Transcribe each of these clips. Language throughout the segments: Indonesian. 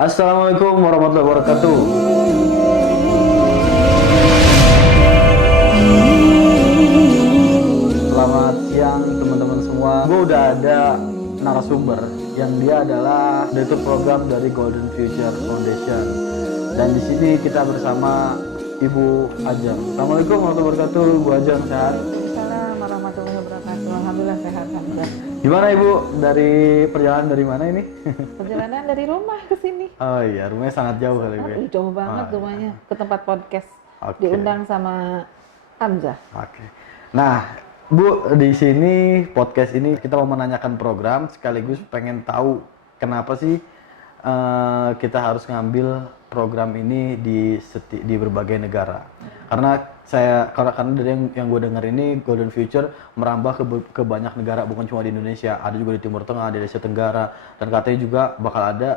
Assalamualaikum warahmatullahi wabarakatuh. Selamat siang teman-teman semua. Gue udah ada narasumber yang dia adalah direktur program dari Golden Future Foundation. Dan di sini kita bersama Ibu Ajeng. Assalamualaikum warahmatullahi wabarakatuh. Bu Ajeng sehat? Waalaikumsalam warahmatullahi wabarakatuh. Alhamdulillah sehat, alhamdulillah. Gimana Ibu? Dari perjalanan dari mana ini? Perjalanan dari rumah ke sini. Oh iya, rumahnya sangat jauh kali Ibu ya? Jauh banget Oh, rumahnya. Ke tempat podcast. Oke. Diundang sama Hamzah. Oke. Nah, Bu, di sini podcast ini kita mau menanyakan program sekaligus pengen tahu kenapa sih kita harus ngambil program ini di berbagai negara. Karena dari yang gue dengar ini Golden Future merambah ke banyak negara, bukan cuma di Indonesia, ada juga di Timur Tengah, di Asia Tenggara, dan katanya juga bakal ada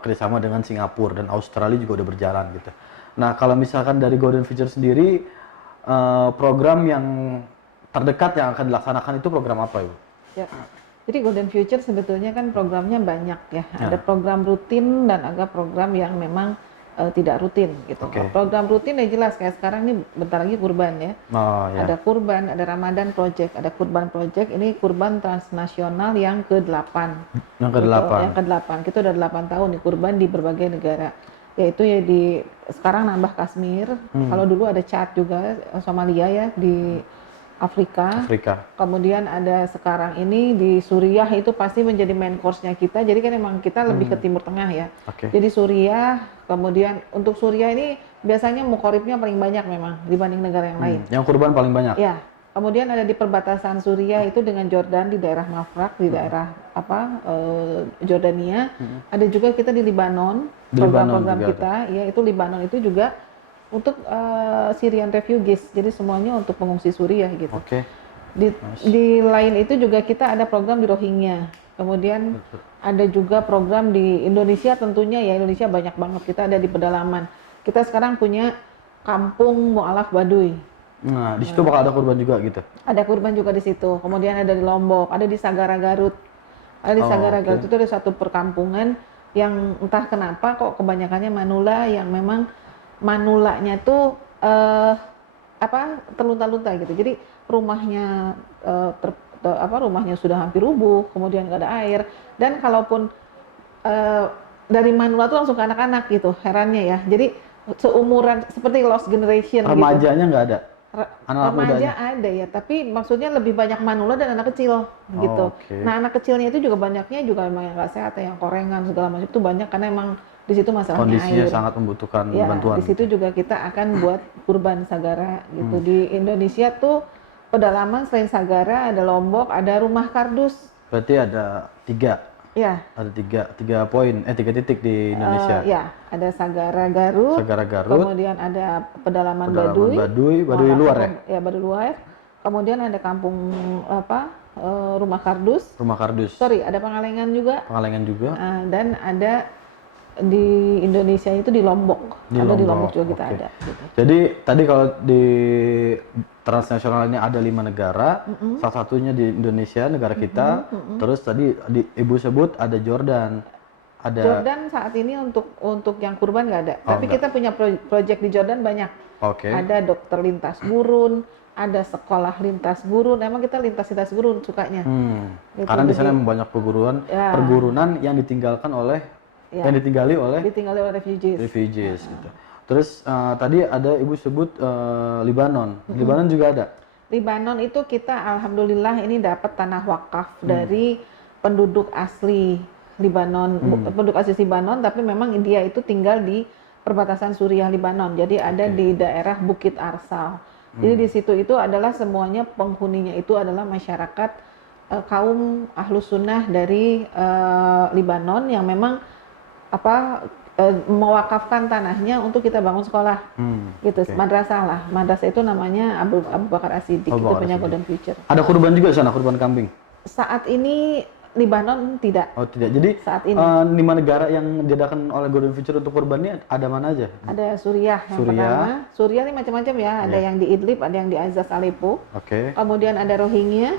kerjasama dengan Singapura dan Australia juga udah berjalan gitu. Nah, kalau misalkan dari Golden Future sendiri program yang terdekat yang akan dilaksanakan itu program apa, Ibu? Ya. Jadi Golden Future sebetulnya kan programnya banyak ya. Ada program rutin dan ada program yang memang tidak rutin gitu. Oke. Program rutin ya jelas kayak sekarang ini bentar lagi kurban ya. Oh ya. Ada kurban, ada Ramadan Project, ada kurban project. Ini kurban transnasional yang ke-8. Yang ke-8. Yang ke-8. Kita udah 8 tahun nih kurban di berbagai negara. Yaitu ya sekarang nambah Kashmir. Kalau dulu ada Chad juga, Somalia ya di Afrika. Kemudian ada sekarang ini di Suriah, itu pasti menjadi main course-nya kita. Jadi kan emang kita lebih ke Timur Tengah ya. Oke. Jadi Suriah, kemudian untuk Suriah ini biasanya mukoribnya paling banyak memang dibanding negara yang lain. Yang kurban paling banyak? Ya. Kemudian ada di perbatasan Suriah itu dengan Jordan di daerah Mafraq, di daerah Jordania. Ada juga kita di Libanon, program-program kita, ya itu Libanon itu juga untuk Syrian refugees, jadi semuanya untuk pengungsi Suriah gitu. Oke. Di lain itu juga kita ada program di Rohingya. Kemudian ada juga program di Indonesia tentunya ya, Indonesia banyak banget. Kita ada di pedalaman. Kita sekarang punya kampung mu'alaf Baduy. Nah, di situ bakal ada kurban juga gitu? Ada kurban juga di situ. Kemudian ada di Lombok, ada di Sagara Garut. Ada di Sagara Garut itu ada satu perkampungan yang entah kenapa kok kebanyakannya manula yang memang manulanya tuh terlunta-lunta gitu. Jadi rumahnya rumahnya sudah hampir rubuh, kemudian nggak ada air, dan kalaupun dari manula tuh langsung ke anak-anak gitu, herannya ya. Jadi seumuran seperti lost generation. Remajanya gitu. Nggak ada? Anak Remaja mudanya? ada ya, tapi maksudnya lebih banyak manula dan anak kecil gitu. Oke. Nah, anak kecilnya itu juga banyaknya juga memang yang nggak sehat, yang korengan segala macam itu banyak karena emang di situ masalahnya Kondisinya air. sangat membutuhkan Ya, bantuan. di situ juga kita akan buat kurban Sagara gitu. Di Indonesia tuh pedalaman selain Sagara ada Lombok, ada Rumah Kardus. Berarti ada tiga poin, tiga titik di Indonesia. Ya, ada Sagara Garut, kemudian ada pedalaman Baduy luar ya? Ya, Baduy luar. Kemudian ada kampung Rumah Kardus. Sorry, ada Pangalengan juga. Dan ada di Indonesia itu di Lombok. Di Lombok juga kita ada. Gitu. Jadi tadi kalau di transnasional ini ada 5 negara, salah satunya di Indonesia, negara kita. Terus tadi Ibu sebut ada Jordan. Jordan saat ini untuk yang kurban nggak ada. Tapi kita punya proyek di Jordan banyak. Oke. Ada dokter lintas gurun, ada sekolah lintas gurun. Emang kita lintas gurun sukanya. Gitu. Karena di sana banyak pergurunan yang ditinggali oleh refugees gitu. Terus tadi ada Ibu sebut Libanon. Libanon juga ada? Libanon itu kita alhamdulillah ini dapat tanah wakaf dari penduduk asli Libanon, penduduk asli Libanon, tapi memang dia itu tinggal di perbatasan Suriah Libanon. Jadi ada di daerah Bukit Arsal. Jadi di situ itu adalah semuanya penghuninya itu adalah masyarakat kaum Ahlus Sunnah dari Libanon yang memang mewakafkan tanahnya untuk kita bangun sekolah, gitu, madrasah lah. Madrasah itu namanya Abu Bakar As-Siddiq, itu punya Golden Future. Ada kurban juga di sana, kurban kambing? Saat ini Libanon tidak. Oh tidak. Jadi saat ini 5 negara yang diadakan oleh Golden Future untuk kurban ini ada mana aja? Ada Suriah yang pertama. Suriah ini macam-macam ya. Ada yang di Idlib, ada yang di Azaz Aleppo. Oke. Kemudian ada Rohingya.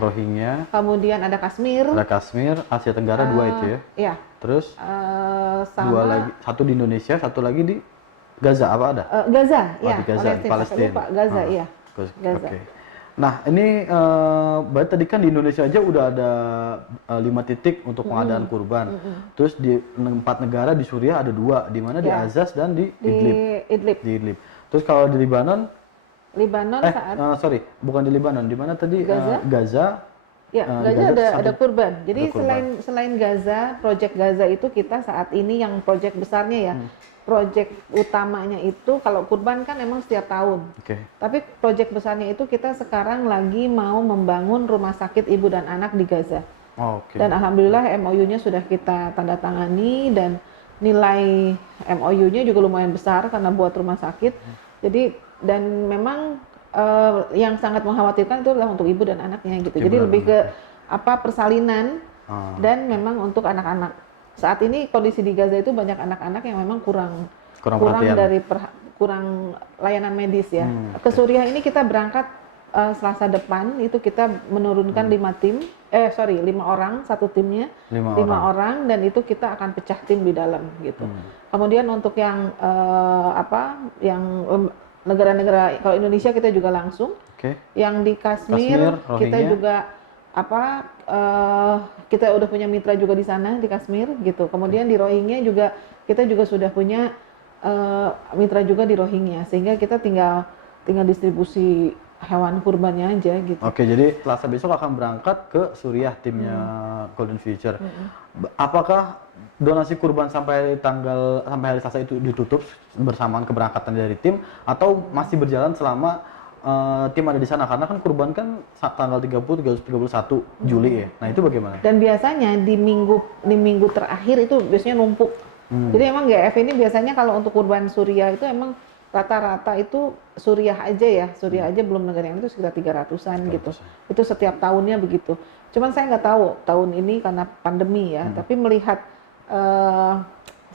Kemudian ada Kashmir. Asia Tenggara 2 itu ya? Iya. Terus sama dua lagi, satu di Indonesia, satu lagi di Gaza apa ada? Gaza, Oh, ya, di Gaza, Palestina. Lupa, Gaza, Ah, iya. Oke. Gaza. Nah, ini berarti tadi kan di Indonesia aja udah ada 5 titik untuk pengadaan kurban. Terus di 4 negara di Suriah ada 2, di mana di Ya. Azaz dan di Di Idlib. Idlib. Di Idlib. Terus kalau di Lebanon, Libanon saat sorry, bukan di Lebanon, di mana tadi Gaza? Gaza. Ya, Di Gaza ada satu- kurban. Jadi ada kurban. selain Gaza, proyek Gaza itu kita saat ini yang proyek besarnya ya, proyek utamanya itu kalau kurban kan emang setiap tahun. Oke. Tapi proyek besarnya itu kita sekarang lagi mau membangun rumah sakit ibu dan anak di Gaza. Oh, oke. Dan alhamdulillah MOU-nya sudah kita tanda tangani dan nilai MOU-nya juga lumayan besar karena buat rumah sakit. Jadi dan memang yang sangat mengkhawatirkan itu adalah untuk ibu dan anaknya gitu. Jadi dan lebih ke persalinan Ah, dan memang untuk anak-anak. Saat ini kondisi di Gaza itu banyak anak-anak yang memang kurang perhatian. kurang layanan medis ya. Ke Suriah ini kita berangkat Selasa depan itu kita menurunkan 5 orang satu timnya, 5 orang dan itu kita akan pecah tim di dalam gitu. Kemudian untuk yang negara-negara kalau Indonesia kita juga langsung, yang di Kashmir kita Rohingya. juga kita udah punya mitra juga di sana di Kashmir gitu. Kemudian di Rohingya juga kita juga sudah punya mitra juga di Rohingya sehingga kita tinggal distribusi hewan kurbannya aja gitu. Oke, jadi Selasa besok akan berangkat ke Suriah timnya Golden Future. Apakah donasi kurban sampai hari Selasa itu ditutup bersamaan keberangkatan dari tim atau masih berjalan selama tim ada di sana? Karena kan kurban kan tanggal 30 31 Juli ya. Nah, itu bagaimana? Dan biasanya di minggu terakhir itu biasanya numpuk. Jadi emang GF ini biasanya kalau untuk kurban Suriah itu emang rata-rata itu Suriah aja belum negara yang itu sekitar 300-an gitu. Itu setiap tahunnya begitu. Cuman saya nggak tahu tahun ini karena pandemi ya, tapi melihat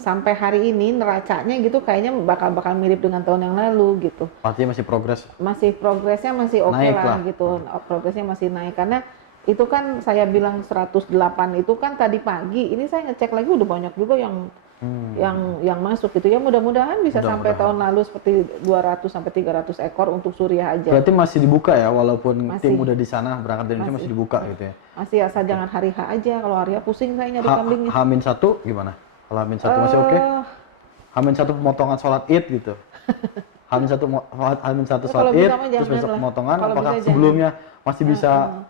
sampai hari ini neracanya gitu kayaknya bakal mirip dengan tahun yang lalu gitu. Artinya masih progres. Progresnya masih oke lah gitu. Progresnya masih naik karena itu kan saya bilang 108 itu kan tadi pagi. Ini saya ngecek lagi udah banyak juga yang masuk gitu ya. Mudah-mudahan bisa sampai tahun lalu seperti 200 sampai 300 ekor untuk Suriah aja. Berarti masih dibuka ya walaupun tim udah di sana berangkat dari Indonesia masih dibuka gitu ya. Masih asal jangan hari H aja. Kalau hari H pusing saya nyari kambingnya. H-1 gimana? Kalau H-1 masih oke? H-1 pemotongan sholat Id gitu. H-1 sholat Id, terus besok pemotongan. Apakah sebelumnya masih bisa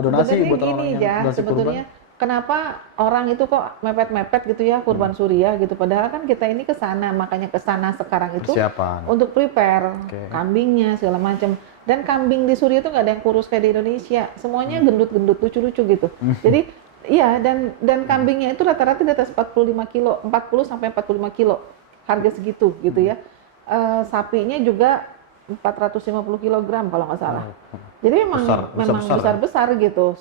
donasi buat orang yang donasi kurban? Kenapa orang itu kok mepet-mepet gitu ya kurban Suriah gitu, padahal kan kita ini ke sana, makanya ke sana sekarang itu persiapan untuk prepare kambingnya segala macam. Dan kambing di Suriah itu nggak ada yang kurus kayak di Indonesia, semuanya gendut-gendut lucu-lucu gitu. Jadi iya, dan kambingnya itu rata-rata di atas 45 kilo, 40 sampai 45 kilo harga segitu gitu ya. Sapinya juga 450 kg kalau nggak salah. Jadi memang besar gitu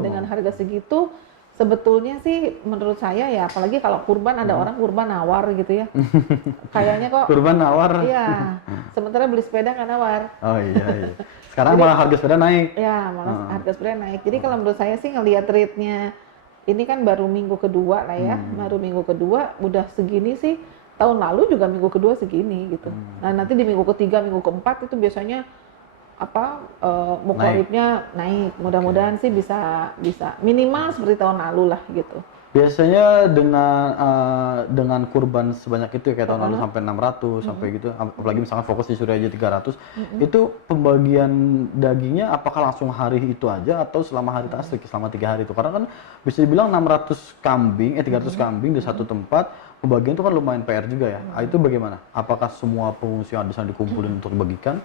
dengan harga segitu sebetulnya sih menurut saya ya, apalagi kalau kurban ada orang kurban nawar gitu ya. Kayaknya kok kurban nawar. Iya. Sementara beli sepeda nggak nawar. Oh iya. Sekarang malah harga sepeda naik. Ya, malah harga sepeda naik. Jadi kalau menurut saya sih ngelihat rate-nya ini kan baru minggu kedua lah ya. Baru minggu kedua udah segini sih. Tahun lalu juga minggu kedua segini gitu. Nah, nanti di minggu ketiga, minggu keempat itu biasanya mukoribnya naik. Mudah-mudahan sih bisa minimal seperti tahun lalu lah gitu. Biasanya dengan kurban sebanyak itu kayak tahun lalu sampai 600 sampai gitu, apalagi misalnya fokus di Suriah aja 300, itu pembagian dagingnya apakah langsung hari itu aja atau selama hari tasrik selama 3 hari itu? Karena kan bisa dibilang 300 kambing di satu tempat, pembagian itu kan lumayan PR juga ya. Itu bagaimana? Apakah semua pengungsi yang di sana dikumpulin untuk dibagikan?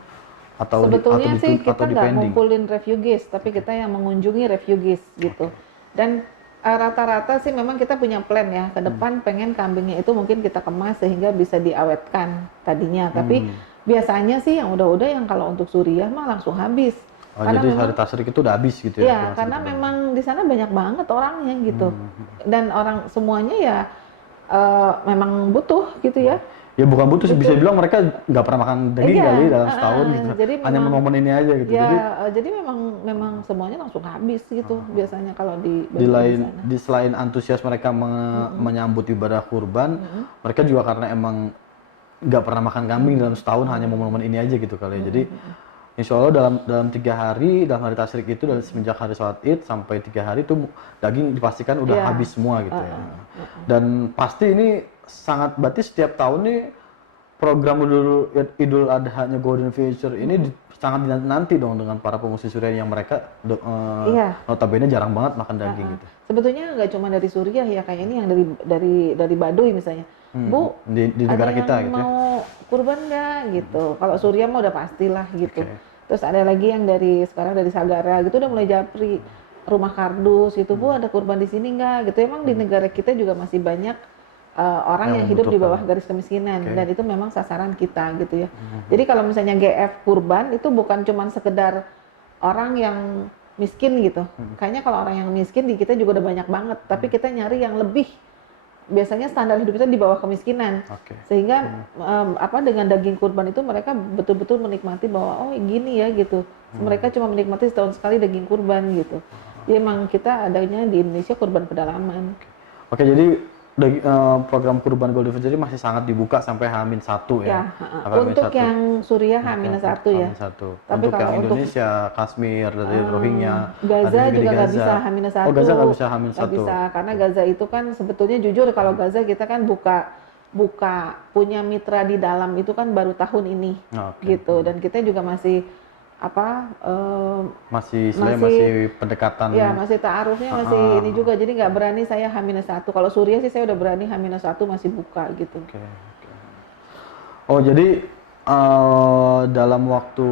Atau sebetulnya sih kita nggak pending? ngumpulin refugees, tapi kita yang mengunjungi refugees gitu. Dan rata-rata sih memang kita punya plan ya ke depan pengen kambingnya itu mungkin kita kemas sehingga bisa diawetkan tadinya. Tapi biasanya sih yang udah-udah yang kalau untuk Suriah mah langsung habis. Karena jadi hari tasrik itu udah habis gitu ya? Iya, karena memang di sana banyak banget orangnya gitu. Dan orang semuanya ya memang butuh gitu ya. Ya bukan butuh sih, bisa bilang mereka nggak pernah makan daging Iya, kali dalam setahun gitu. jadi Hanya memang momen ini aja gitu. ya Jadi jadi memang semuanya langsung habis gitu biasanya kalau di dibagi di lain sana. di selain antusias mereka menyambut ibadah kurban, mereka juga karena emang nggak pernah makan kambing dalam setahun, hanya momen-momen ini aja gitu kali ya. Jadi insya Allah dalam 3 hari, dalam hari tasyrik itu dari semenjak hari sholat id sampai 3 hari itu daging dipastikan udah Iya. habis semua gitu ya. Dan pasti ini sangat, berarti setiap tahun nih program Idul Adha-nya Golden Future ini sangat dinanti dong dengan para pengungsi Suriah yang mereka Iya. notabene jarang banget makan daging gitu. Sebetulnya nggak cuma dari Suriah ya, kayak ini yang dari Baduy misalnya. Bu, Di negara ada kita yang gitu ya. mau kurban nggak gitu. Kalau Suriah mah udah pastilah gitu. Oke. Terus ada lagi yang sekarang dari Sagara gitu udah mulai japri. Rumah kardus gitu, Bu ada kurban di sini nggak gitu. Emang di negara kita juga masih banyak orang yang hidup di bawah garis kemiskinan, dan itu memang sasaran kita gitu ya. Jadi kalau misalnya GF kurban itu bukan cuma sekedar orang yang miskin gitu. Kayaknya kalau orang yang miskin di kita juga udah banyak banget, tapi kita nyari yang lebih, biasanya standar hidup kita di bawah kemiskinan. Sehingga dengan daging kurban itu mereka betul-betul menikmati bahwa oh gini ya gitu. Mereka cuma menikmati setahun sekali daging kurban gitu. Jadi emang kita adanya di Indonesia kurban pedalaman. Oke, jadi program kurban Golden Future masih sangat dibuka sampai H-1 ya. Sampai Untuk H-1. yang Suriah H-1 ya. H-1. Tapi Untuk kalau yang Indonesia, Kashmir, dari Rohingya, Gaza ada juga di nggak Gaza. bisa H-1. Oh, Gaza nggak bisa H-1. Nggak bisa, karena Gaza itu kan sebetulnya jujur kalau Gaza kita kan buka punya mitra di dalam itu kan baru tahun ini gitu, dan kita juga masih masih pendekatan ya, masih ta'arufnya masih ini juga, jadi nggak berani saya H-1. Kalau Suriah sih saya udah berani H-1 masih buka gitu. Oh, jadi dalam waktu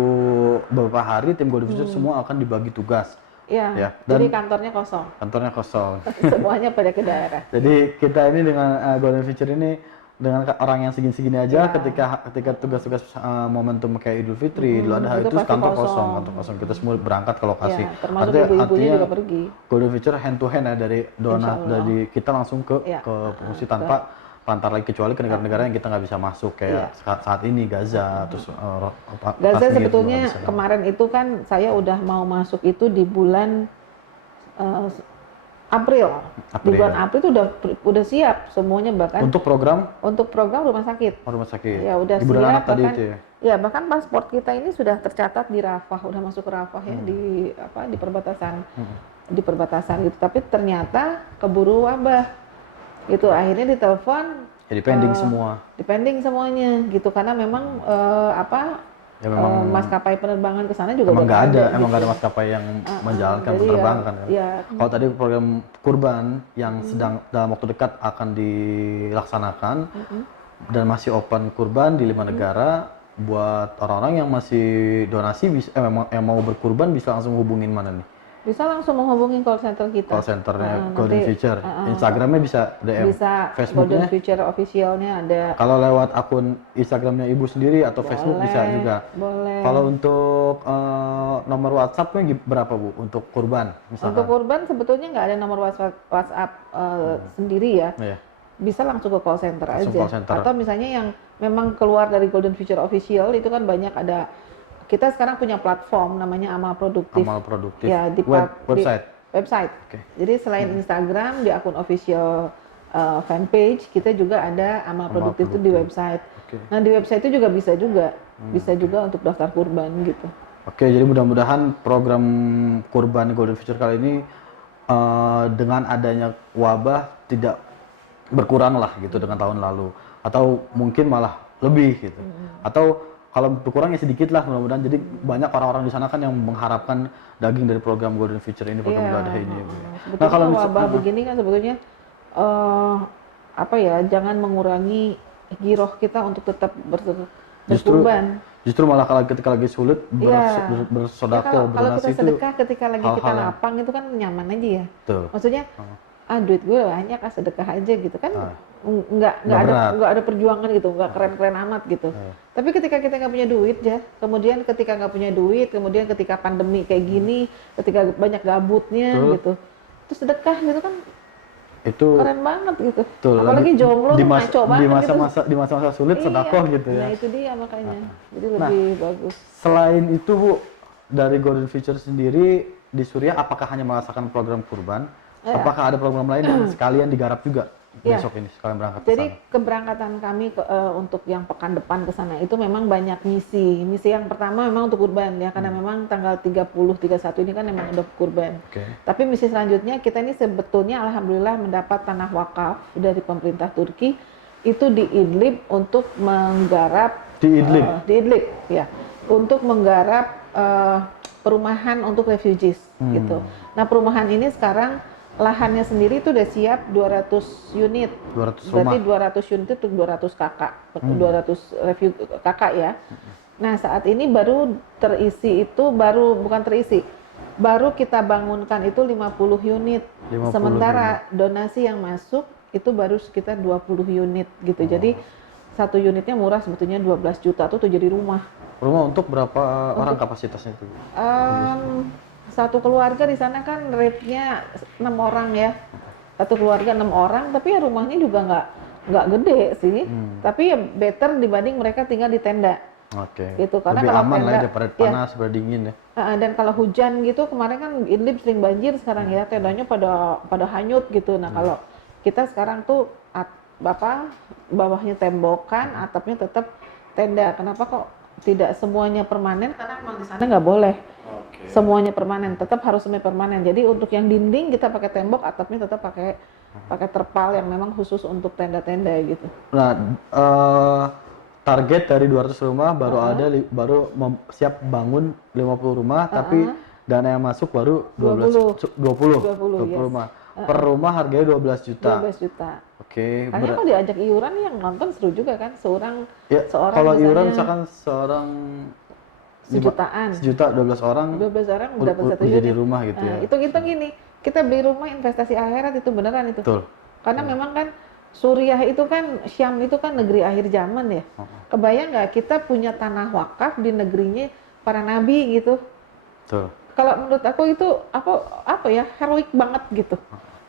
beberapa hari tim Golden Future semua akan dibagi tugas. Ya, jadi kantornya kosong. Kantornya kosong. Semuanya pada ke daerah. Jadi kita ini dengan Golden Future ini dengan orang yang segini-segini aja, ketika tugas-tugas momentum kayak Idul Fitri, Idul Adha itu kantor kosong. Kita semua berangkat ke lokasi. Termasuk ibu-ibunya juga pergi. Golden Future hand to hand ya, dari dari kita langsung ke pengungsi tanpa pantar lagi, kecuali ke negara-negara yang kita nggak bisa masuk kayak saat ini Gaza, terus Gaza sebetulnya kemarin itu kan saya udah mau masuk itu di bulan April. Di bulan April itu udah siap semuanya, bahkan untuk program rumah sakit. Rumah sakit. Ya udah Ibu siap, anak tadi bahkan, itu ya. Ya bahkan paspor kita ini sudah tercatat di Rafah, udah masuk ke Rafah ya, di perbatasan gitu. Tapi ternyata keburu wabah. Gitu, akhirnya ditelepon. Jadi pending semua. Dipending semuanya gitu, karena memang maskapai penerbangan ke sana juga emang nggak ada, gitu. emang nggak ada maskapai yang menjalankan penerbangan kan. Kalau tadi program kurban yang sedang dalam waktu dekat akan dilaksanakan dan masih open kurban di 5 negara, buat orang-orang yang masih donasi yang mau berkurban bisa langsung hubungin mana nih? Bisa langsung menghubungi call center kita. Call centernya Golden Future. Instagramnya bisa DM. Bisa. Facebooknya? Golden Future officialnya ada. Kalau lewat akun Instagramnya ibu sendiri atau Facebook bisa juga. Boleh. Kalau untuk nomor WhatsAppnya berapa Bu untuk kurban? Misalkan. Untuk kurban sebetulnya nggak ada nomor WhatsApp sendiri ya. Bisa langsung ke call center aja. Call center. Atau misalnya yang memang keluar dari Golden Future official itu kan banyak ada. Kita sekarang punya platform namanya Amal Produktif. Amal Produktif. Ya, website. Jadi selain Instagram, di akun official fanpage kita juga ada Amal Produktif itu di website. Nah di website itu juga bisa juga untuk daftar kurban gitu. Oke, jadi mudah-mudahan program kurban Golden Future kali ini dengan adanya wabah tidak berkurang lah gitu dengan tahun lalu, atau mungkin malah lebih gitu. Atau kalau berkurang ya sedikit lah, mudah-mudahan. Jadi banyak orang-orang di sana kan yang mengharapkan daging dari program Golden Future ini, program Idul Adha ini. Nah kalau wabah begini kan sebetulnya jangan mengurangi giroh kita untuk tetap berkurban. Justru malah kalau ketika lagi sulit bersodako, kalau berdonasi kita sedekah ketika lagi kita lapang itu kan nyaman aja ya. Maksudnya duit gue banyak, sedekah aja gitu kan. Nggak ada perjuangan gitu, nggak keren-keren amat gitu. Tapi ketika kita nggak punya duit ya, kemudian ketika pandemi kayak gini, ketika banyak gabutnya gitu, terus sedekah gitu kan Itu keren banget gitu. betul. Apalagi jomblo di ngaco banget gitu. masa-masa sulit Iya, sedekah gitu ya. nah itu dia makanya. Jadi Nah, lebih bagus. selain itu Bu, dari Golden Future sendiri di Suriah apakah hanya merasakan program kurban? Ya. Apakah ada program lain yang sekalian digarap juga Ya. besok ini sekalian berangkat ke Jadi sana? keberangkatan kami untuk yang pekan depan ke sana itu memang banyak misi. Misi yang pertama memang untuk kurban ya, karena memang tanggal 30, 31 ini kan memang udah kurban. Oke. Tapi misi selanjutnya kita ini sebetulnya alhamdulillah mendapat tanah wakaf dari pemerintah Turki itu di Idlib untuk menggarap Di Idlib? di Idlib ya, untuk menggarap perumahan untuk refugees gitu. Nah, perumahan ini sekarang lahannya sendiri itu udah siap 200 unit. 200 Berarti rumah. 200 unit itu 200 kakak, 200 review kakak ya. Nah, saat ini baru terisi itu bukan terisi. Baru kita bangunkan itu 50 unit. 50 Sementara donasi yang masuk itu baru sekitar 20 unit gitu. Jadi satu unitnya murah sebetulnya 12 juta tuh jadi rumah. Rumah untuk berapa orang kapasitasnya itu? Satu keluarga di sana kan rate-nya 6 orang ya. Satu keluarga 6 orang, tapi ya rumahnya juga nggak gede sih. Tapi ya better dibanding mereka tinggal di tenda. Oke. Gitu, karena Lebih kalau aman lah ya tenda- daripada iya. panas, daripada dingin ya. Dan kalau hujan gitu kemarin kan Idlib sering banjir sekarang ya, tendanya pada hanyut gitu. Nah, kalau kita sekarang tuh bawahnya tembokan, atapnya tetap tenda. Kenapa kok tidak semuanya permanen? Karena memang di sana nggak boleh. Semuanya permanen, tetap harus semi permanen. Jadi untuk yang dinding kita pakai tembok, atapnya tetap pakai terpal yang memang khusus untuk tenda-tenda gitu. Nah, target dari 200 rumah siap bangun 50 rumah, tapi dana yang masuk baru 20 yes. rumah. Per rumah harganya 12 juta. 12 juta. Oke. Kayaknya kalau diajak iuran yang nonton seru juga kan, seorang Kalau iuran misalnya misalkan seorang sejutaan. sejuta 12 orang 12 orang dapat satu jadi unit. rumah gitu ya. Hitung-hitung gini, kita beli rumah investasi akhirat itu beneran itu. Betul. Karena memang kan Suriah itu kan, Syam itu kan negeri akhir zaman ya. Kebayang nggak kita punya tanah wakaf di negerinya para nabi gitu. Betul. Kalau menurut aku itu apa ya, heroik banget gitu.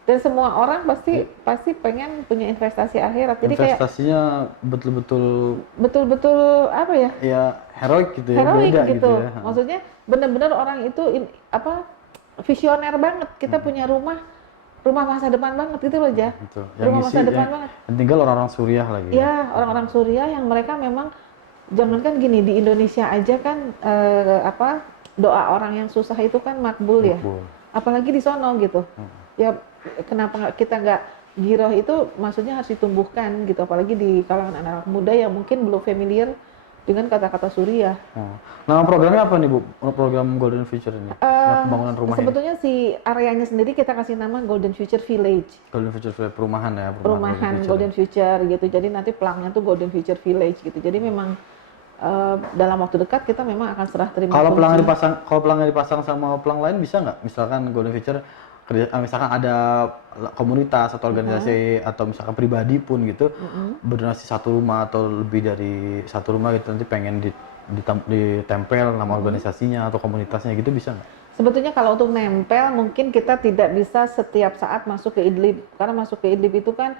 Dan semua orang pasti pengen punya investasi akhirat. Jadi investasinya betul-betul apa ya? Ya heroik gitu ya, Heroik beda gitu. ya. Maksudnya benar-benar orang itu visioner banget. Kita punya rumah masa depan banget gitu loh, Ja. Betul. Rumah masa depan banget. Yang tinggal orang-orang Suriah lagi. Ya, orang-orang Suriah yang mereka memang jangankan gini, di Indonesia aja kan doa orang yang susah itu kan makbul ya. Apalagi di sono gitu. Ya kenapa kita nggak giroh itu, maksudnya harus ditumbuhkan gitu, apalagi di kalangan anak muda yang mungkin belum familiar dengan kata-kata Suriah. Nama programnya apa nih Bu? Program Golden Future ini? Pembangunan rumah sebetulnya si areanya sendiri kita kasih nama Golden Future Village. Golden Future perumahan ya? Perumahan Golden Future gitu. Jadi nanti pelangnya tuh Golden Future Village gitu. Jadi memang dalam waktu dekat kita memang akan serah terima. Kalau pelangnya dipasang sama pelang lain bisa nggak? Misalkan Golden Future misalkan ada komunitas atau organisasi atau misalkan pribadi pun gitu berdonasi satu rumah atau lebih dari satu rumah gitu, nanti pengen ditempel nama organisasinya atau komunitasnya gitu, bisa nggak? Sebetulnya kalau untuk nempel mungkin kita tidak bisa setiap saat masuk ke Idlib, karena masuk ke Idlib itu kan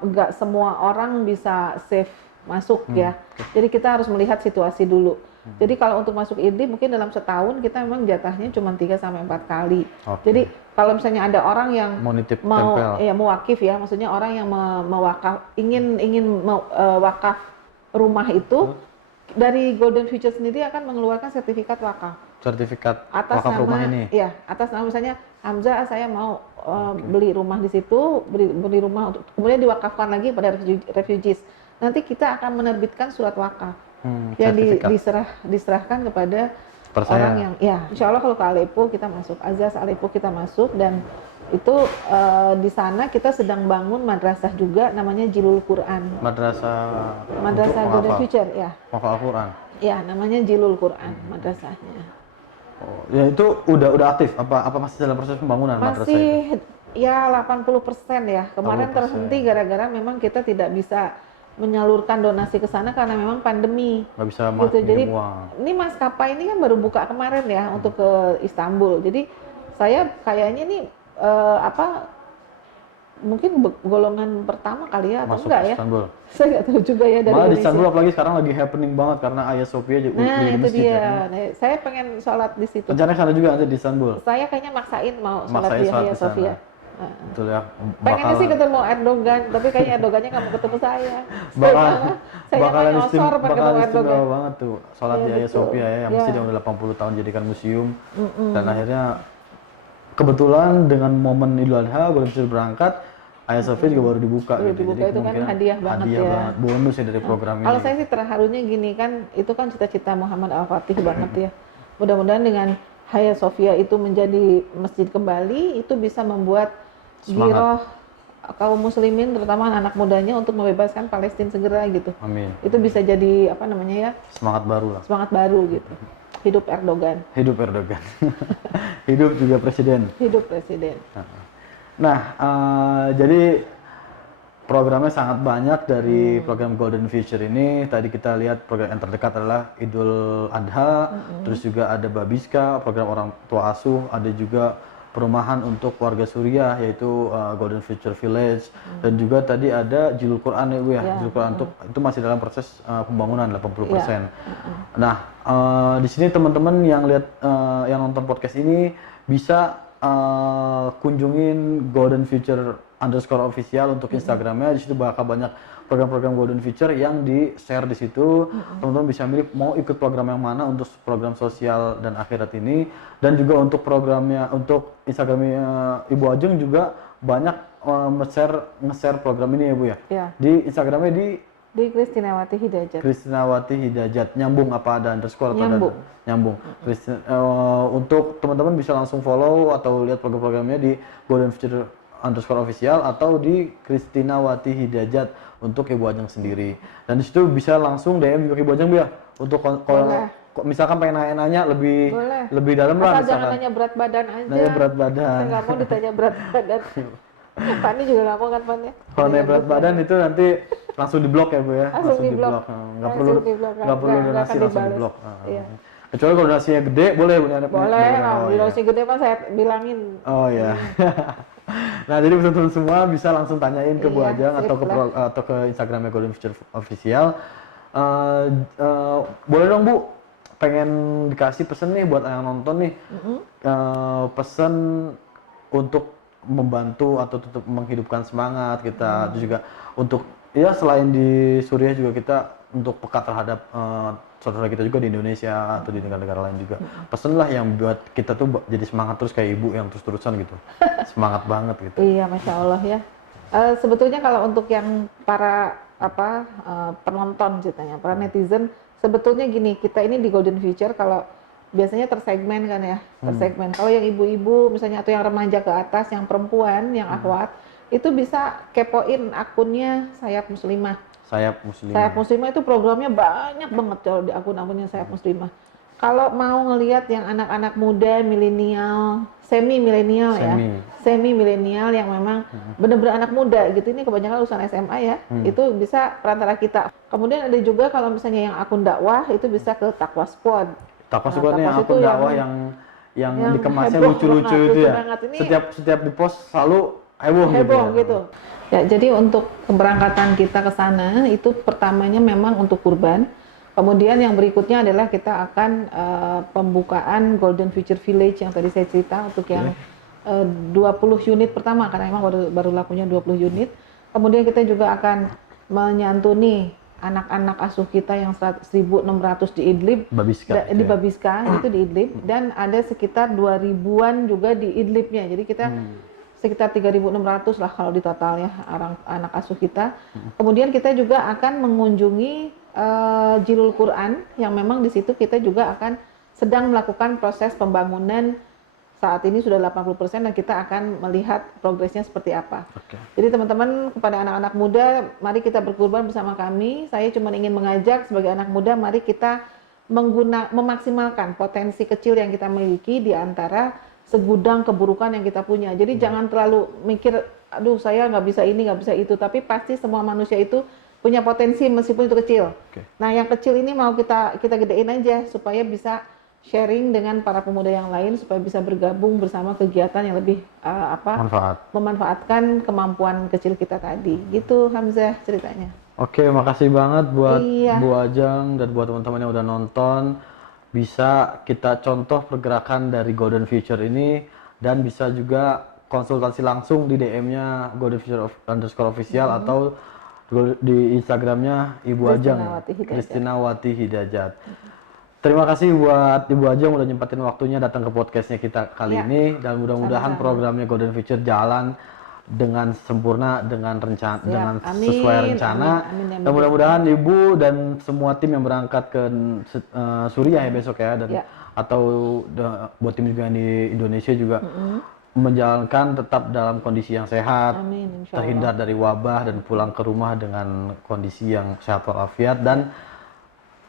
nggak semua orang bisa safe masuk ya. Jadi kita harus melihat situasi dulu. Jadi kalau untuk masuk Idlib mungkin dalam setahun kita memang jatahnya cuma 3 sampai 4 kali. Jadi kalau misalnya ada orang yang mau wakif ya, maksudnya orang yang ingin wakaf rumah itu, dari Golden Future sendiri akan mengeluarkan sertifikat wakaf. Sertifikat atas wakaf nama rumah ini? Iya, atas nama misalnya Hamzah, saya mau beli rumah di situ, beli rumah untuk kemudian diwakafkan lagi pada refugees. Nanti kita akan menerbitkan surat wakaf yang diserahkan kepada orang yang, ya insya Allah kalau ke Aleppo kita masuk, Azaz Aleppo kita masuk, dan itu di sana kita sedang bangun madrasah juga namanya Jilul Quran. Madrasah Golden Future ya. Hafal Quran. Ya, namanya Jilul Quran madrasahnya. Oh, ya itu udah aktif apa masih dalam proses pembangunan madrasah itu? Masih ya 80% ya. Kemarin 80%. Terhenti gara-gara memang kita tidak bisa menyalurkan donasi ke sana karena memang pandemi. Nggak bisa gitu. Jadi uang. Ini maskapai ini kan baru buka kemarin ya untuk ke Istanbul. Jadi saya kayaknya nih mungkin golongan pertama kali ya atau masuk enggak ya? Istanbul. Saya nggak tahu juga ya dari Malah di Indonesia. Istanbul apalagi sekarang lagi happening banget karena Hagia Sophia di Nah, di itu masjid ya dia. kan. Nah, saya pengen sholat di situ. Rencananya sana juga nanti di Istanbul. Saya kayaknya maksain mau sholat Maksain di sholat Hagia di sana. Sophia. Betul ya. Pengennya sih ketemu Erdogan, tapi kayaknya Erdogannya nggak mau ketemu saya. bakal Saya bakalan nyosor pengen ketemu bakalan Erdogan. istimewa banget tuh sholat Iya, di Hagia betul. Sophia ya yang Iya. masjid yang udah 80 tahun jadikan museum dan akhirnya kebetulan dengan momen Idul Adha Golden Future berangkat Hagia Sophia juga baru dibuka Baru gitu. dibuka, Jadi itu kan kemungkinan hadiah banget ya. banget, bonus ya dari program ini. Kalau saya sih terharunya gini kan, itu kan cita-cita Muhammad Al-Fatih banget ya. Mudah-mudahan dengan Hagia Sophia itu menjadi masjid kembali, itu bisa membuat Semangat. giroh kaum muslimin, terutama anak mudanya untuk membebaskan Palestina segera gitu. Amin. Itu bisa jadi apa namanya ya, Semangat baru lah. semangat baru gitu. Hidup Erdogan, Hidup Erdogan. Hidup juga presiden. hidup presiden. Nah, jadi programnya sangat banyak dari program Golden Future ini. Tadi kita lihat program yang terdekat adalah Idul Adha, terus juga ada Babiska, program orang tua asuh, ada juga perumahan untuk warga Suriah yaitu Golden Future Village dan juga tadi ada Jilul Quran ya Bu ya. Jilul Quran itu masih dalam proses pembangunan 80%. Nah, di sini teman-teman yang lihat yang nonton podcast ini bisa kunjungin Golden Future _official untuk Instagramnya. Di situ bakal banyak program-program Golden Future yang di-share di situ. Teman-teman bisa milih mau ikut program yang mana untuk program sosial dan akhirat ini, dan juga untuk programnya untuk Instagramnya Ibu Ajeng juga banyak nge-share program ini ya Bu ya. Ya, Di Instagramnya di Kristinawati Hidayat. Kristinawati Hidayat, nyambung apa ada underscore atau Nyambung. ada nyambung. Untuk teman-teman bisa langsung follow atau lihat program-programnya di Golden Future _official atau di Kristinawati Hidayat untuk Ibu Ajeng sendiri. Dan di situ bisa langsung DM juga ke Ibu Ajeng Bu ya. Untuk kalau misalkan pengen nanya-nanya Boleh. lebih dalam lah Asal jangan misalkan. nanya berat badan aja. Nanya berat Saya badan. nggak mau ditanya berat badan. Pani juga nggak mau kan Pani? Kalau nanya berat badan itu nanti langsung diblok ya Bu ya. Langsung diblok. Nggak perlu nggak perlu nggak donasi akan langsung dibales. diblok. Iya. Kecuali kalau donasinya gede boleh Bu. Boleh, Oh, kalau iya. gede mah saya bilangin. Oh ya. Nah, jadi teman-teman semua bisa langsung tanyain ke Bu Iya, Ajeng atau sip ke lah. atau ke Instagramnya Golden Future Official. Boleh dong Bu, pengen dikasih pesen nih buat yang nonton nih. Pesen untuk membantu atau tetap menghidupkan semangat kita. Terus juga untuk ya selain di Suriah juga kita untuk peka terhadap saudara kita juga di Indonesia atau di negara-negara lain juga. Pesenlah yang buat kita tuh jadi semangat terus kayak Ibu yang terus-terusan gitu. Semangat banget gitu. Iya, Masya Allah ya. Sebetulnya kalau untuk yang para penonton ceritanya, para netizen, sebetulnya gini, kita ini di Golden Future kalau biasanya tersegmen kan ya, tersegmen. Kalau yang ibu-ibu misalnya atau yang remaja ke atas, yang perempuan, yang akhwat, itu bisa kepoin akunnya Sayap Muslimah. Sayap Muslim. Sayap Muslimah itu programnya banyak banget kalau di akun-akunnya Sayap Muslimah. Kalau mau ngelihat yang anak-anak muda, milenial, semi milenial ya, semi milenial yang memang benar-benar anak muda gitu, ini kebanyakan lulusan SMA ya, itu bisa perantara kita. Kemudian ada juga kalau misalnya yang akun dakwah itu bisa ke Taqwa Squad. Takwa Squadnya Taqwa yang akun itu dakwah yang dikemasnya heboh lucu-lucu banget, itu lucu ya. banget. Ini Setiap di post selalu heboh gitu. Ya, jadi untuk keberangkatan kita ke sana itu pertamanya memang untuk kurban. Kemudian yang berikutnya adalah kita akan pembukaan Golden Future Village yang tadi saya cerita untuk yang 20 unit pertama karena memang baru lakunya 20 unit. Kemudian kita juga akan menyantuni anak-anak asuh kita yang 1.600 di Idlib, Babiska, di Babiska itu di Idlib, dan ada sekitar 2.000-an juga di Idlibnya. Jadi kita sekitar 3.600 lah kalau di total ya anak asuh kita. Kemudian kita juga akan mengunjungi Jilul Quran yang memang di situ kita juga akan sedang melakukan proses pembangunan. Saat ini sudah 80% dan kita akan melihat progresnya seperti apa. Jadi teman-teman, kepada anak-anak muda, mari kita berkurban bersama kami. Saya cuma ingin mengajak sebagai anak muda, mari kita memaksimalkan potensi kecil yang kita miliki di antara segudang keburukan yang kita punya. Jadi jangan terlalu mikir, aduh saya nggak bisa ini, nggak bisa itu. Tapi pasti semua manusia itu punya potensi meskipun itu kecil. Nah yang kecil ini mau kita gedein aja supaya bisa sharing dengan para pemuda yang lain supaya bisa bergabung bersama kegiatan yang lebih memanfaatkan kemampuan kecil kita tadi. Gitu Hamzah ceritanya. Oke, makasih banget buat Iya. Bu Ajeng dan buat teman-teman yang udah nonton. Bisa kita contoh pergerakan dari Golden Future ini dan bisa juga konsultasi langsung di DM-nya Golden Future _ official atau di Instagramnya Ibu Ajeng, Kristinawati Hidayat. Terima kasih buat Ibu Ajeng udah nyempatin waktunya datang ke podcastnya kita kali ini dan mudah-mudahan programnya Golden Future jalan dengan sempurna, dengan rencana, sesuai rencana. Dan mudah-mudahan Ibu dan semua tim yang berangkat ke Suriah ya besok ya, dan atau buat tim juga yang di Indonesia juga menjalankan tetap dalam kondisi yang sehat, terhindar dari wabah dan pulang ke rumah dengan kondisi yang sehat walafiat dan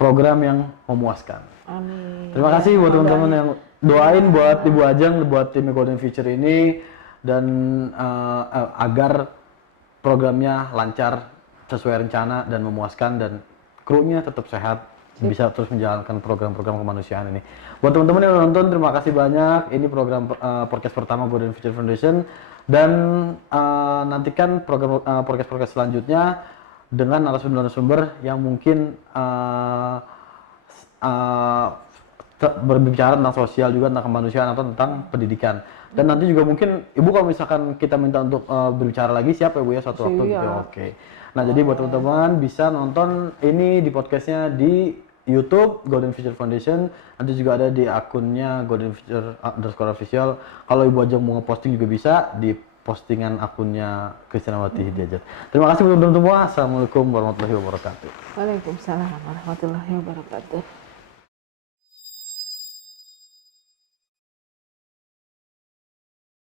program yang memuaskan. Amin. Terima kasih buat teman-teman yang doain buat Ibu Ajeng, buat tim Golden Future ini dan agar programnya lancar sesuai rencana dan memuaskan dan krunya tetap sehat, bisa terus menjalankan program-program kemanusiaan ini. Buat teman-teman yang nonton, terima kasih banyak. Ini program podcast pertama Golden Future Foundation dan nantikan program podcast selanjutnya dengan narasumber-narasumber yang mungkin berbicara tentang sosial juga, tentang kemanusiaan atau tentang pendidikan. Dan nanti juga mungkin Ibu kalau misalkan kita minta untuk berbicara lagi, siap ya Bu ya suatu waktu gitu. Oke. Nah, jadi buat teman-teman bisa nonton ini di podcastnya di YouTube Golden Future Foundation. Nanti juga ada di akunnya Golden Future _ official. Kalau Ibu Ajeng mau ngeposting juga bisa di postingan akunnya Kristinawati Hidayat. Terima kasih teman-teman semua. Assalamualaikum warahmatullahi wabarakatuh. Waalaikumsalam warahmatullahi wabarakatuh.